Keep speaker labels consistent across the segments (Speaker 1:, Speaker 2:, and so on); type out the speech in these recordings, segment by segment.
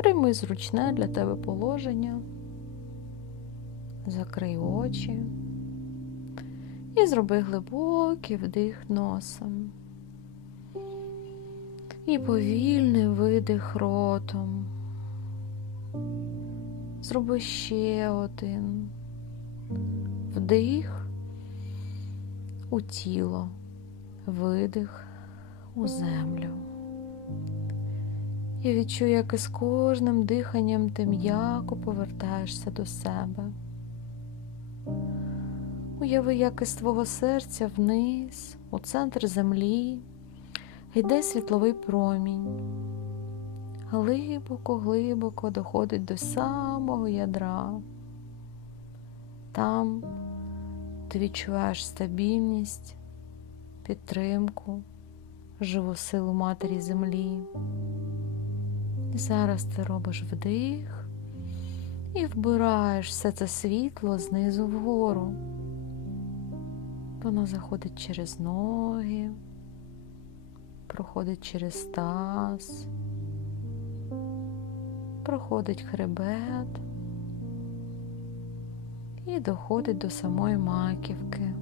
Speaker 1: Прийми зручне для тебе положення, закрий очі і зроби глибокий вдих носом. І повільний видих ротом. Зроби ще один вдих у тіло, видих у землю. І відчуй, як із кожним диханням ти м'яко повертаєшся до себе. Уяви, як із твого серця вниз, у центр землі, йде світловий промінь. Глибоко-глибоко доходить до самого ядра. Там ти відчуваєш стабільність, підтримку, живу силу Матері Землі. І зараз ти робиш вдих і вбираєш все це світло знизу вгору. Воно заходить через ноги, проходить через таз, проходить хребет і доходить до самої маківки.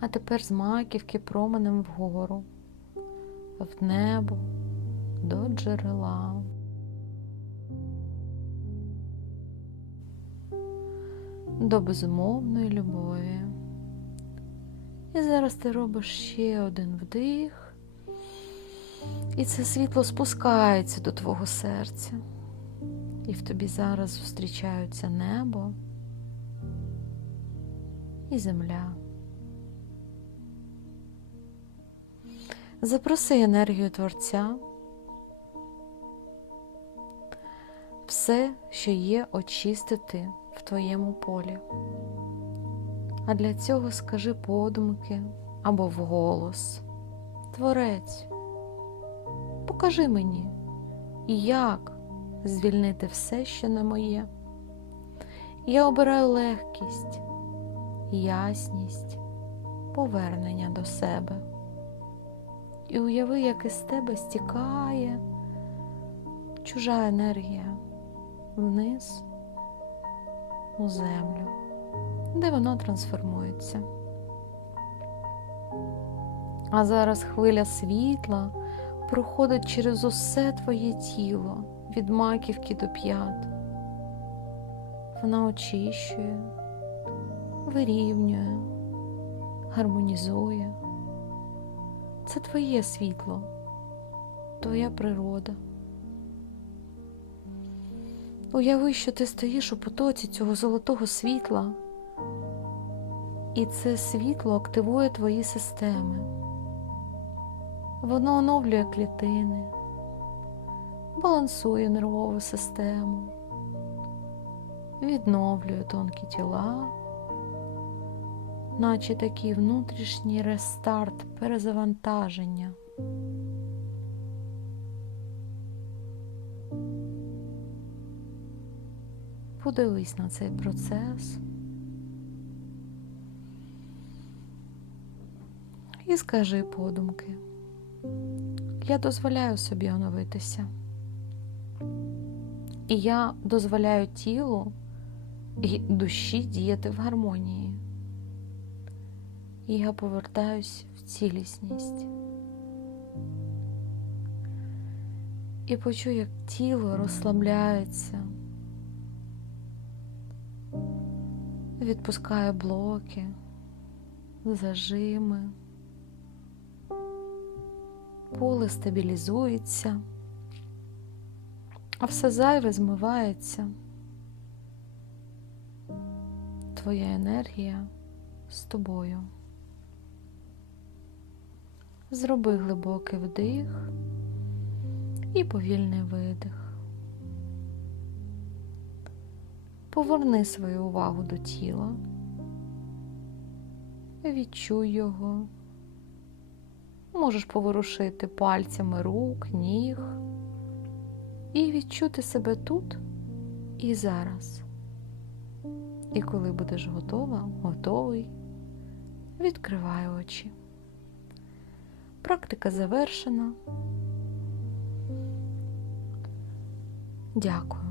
Speaker 1: А тепер з маківки променем вгору, в небо, до джерела. До безумовної любові. І зараз ти робиш ще один вдих, і це світло спускається до твого серця. І в тобі зараз зустрічаються небо і земля. Запроси енергію Творця, все, що є, очистити в твоєму полі. А для цього скажи подумки або вголос. Творець, покажи мені, як звільнити все, що не моє. Я обираю легкість, ясність, повернення до себе. І уяви, як із тебе стікає чужа енергія вниз у землю, де воно трансформується. А зараз хвиля світла проходить через усе твоє тіло від маківки до п'ят. Вона очищує, вирівнює, гармонізує. Це твоє світло, твоя природа. Уяви, що ти стоїш у потоці цього золотого світла, і це світло активує твої системи. Воно оновлює клітини, балансує нервову систему, відновлює тонкі тіла, наче такий внутрішній рестарт, перезавантаження. Подивись на цей процес і скажи подумки. Я дозволяю собі оновитися. І я дозволяю тілу і душі діяти в гармонії. І я повертаюсь в цілісність. І почую, як тіло розслабляється, відпускає блоки, зажими поле стабілізується, а все зайве змивається. Твоя енергія з тобою. Зроби глибокий вдих і повільний видих. Поверни свою увагу до тіла, відчуй його. Можеш поворушити пальцями рук, ніг і відчути себе тут і зараз. І коли будеш готова, готовий, відкривай очі. Практика завершена. Дякую.